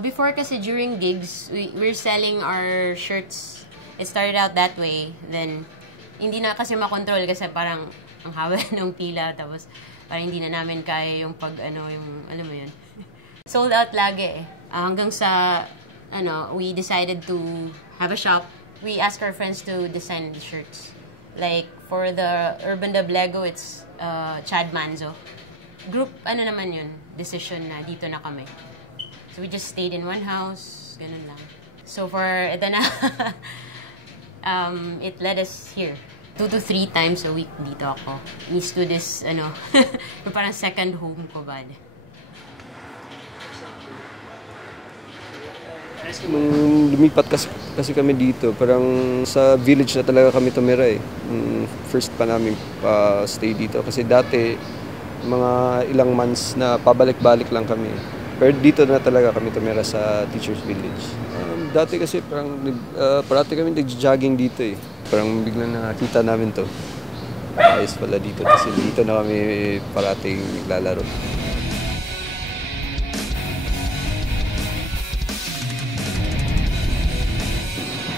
Before kasi during gigs, we're selling our shirts. It started out that way. Then, hindi na kasi makontrol kasi parang ang haba ng pila. Tapos, parang hindi na namin kaya yung alam mo yun. Sold out lagi eh. Hanggang sa, we decided to have a shop. We asked our friends to design the shirts. Like, for the Urban Dub Lego, it's Chad Manzo. Group, naman yun, decision na dito na kami. So we just stayed in one house, ganun lang. So ito na, it led us here. 2 to 3 times a week dito ako. Miss to this, yung parang second home ko ba. Nung lumipat kasi kami dito, parang sa village na talaga kami tumira eh. First pa namin stay dito kasi dati mga ilang months na pabalik-balik lang kami. Pero dito na talaga kami tumira sa Teachers Village. Dati kasi parang parati kami nag-jogging dito eh. Parang biglang nakita namin to. Ayos pala dito kasi dito na kami parating naglalaro.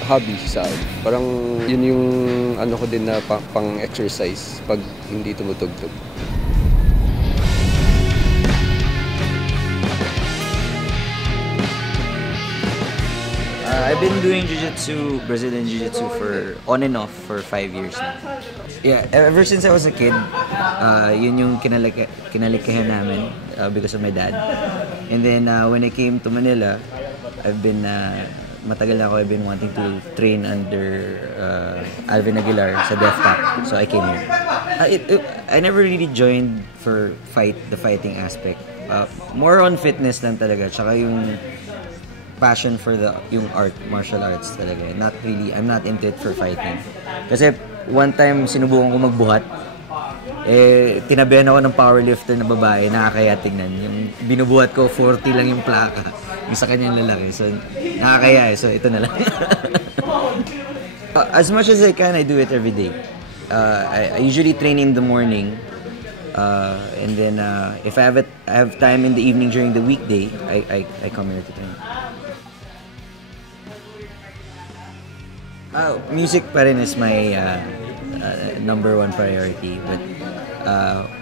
Hobby sa akin. Parang yun yung ko din na pang-exercise pag hindi tumutugtog. I've been doing jiu-jitsu, Brazilian jiu-jitsu for on and off for 5 years now. Yeah, ever since I was a kid, yun yung kinalikahan namin because of my dad. And then when I came to Manila, I've been matagal na ako, I've been wanting to train under Alvin Aguilar sa DefTap. So I came here. I never really joined for the fighting aspect. More on fitness lang talaga, tsaka yung passion for yung martial arts talaga. Not really, I'm not into it for fighting. Kasi one time sinubukan ko magbuhat, tinabihan ako ng powerlifter na babae, nakakaya tignan. Yung binubuhat ko, 40 lang yung plaka. Yung sa kanyang lalaki. So, nakakaya eh. So, ito na lang. As much as I can, I do it every day. I usually train in the morning. And then, if I have time in the evening during the weekday, I come here to train. Music pa rin is my number one priority. But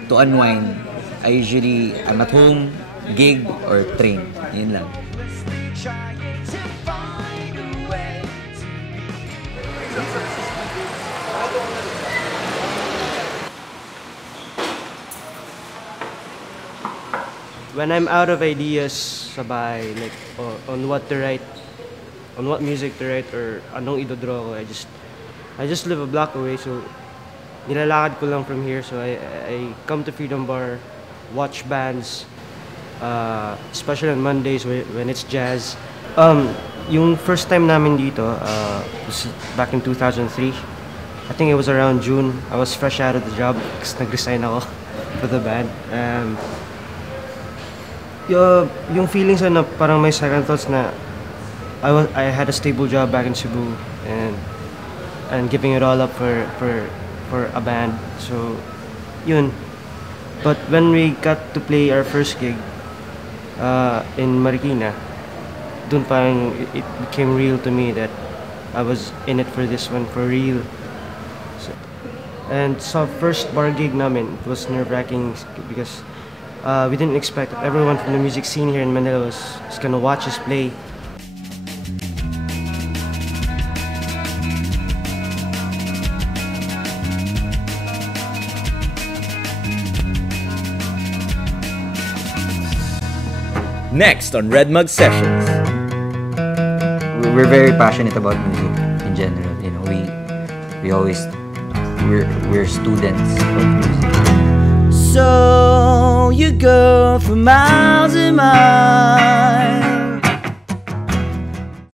to unwind, I'm at home, gig, or train. Yun lang. When I'm out of ideas sabay, like on what to write, on what music to write, or anong idodraw ko, I just live a block away, so nilalakad ko lang from here. So I come to Freedom Bar, watch bands, especially on Mondays when it's jazz. Yung first time namin dito was back in 2003. I think it was around June. I was fresh out of the job because nag-resign ako for the band. Yung feelings na parang may second thoughts na I had a stable job back in Cebu and giving it all up for a band. So yun. But when we got to play our first gig in Marikina, dun parang it became real to me that I was in it for this one for real. And so first bar gig namin, it was nerve-wracking because we didn't expect that everyone from the music scene here in Manila was gonna watch us play. Next on Red Mug Sessions. We're very passionate about music in general. You know, we're students of music. So you go for miles and miles